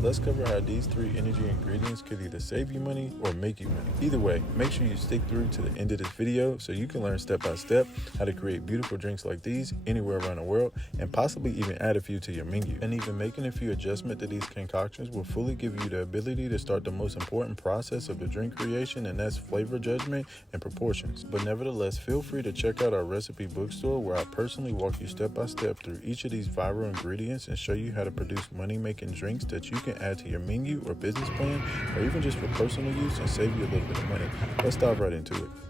let's cover how these 3 energy ingredients could either save you money or make you money. Either way, make sure you stick through to the end of this video so you can learn step by step how to create beautiful drinks like these anywhere around the world, and possibly even add a few to your menu. And even making a few adjustments to these concoctions will fully give you the ability to start the most important process of the drink creation, and that's flavor judgment and proportions. But nevertheless, feel free to check out our recipe bookstore, where I personally walk you step by step through each of these viral ingredients and show you how to produce money-making drinks that you can add to your menu or business plan, or even just for personal use and save you a little bit of money. Let's dive right into it.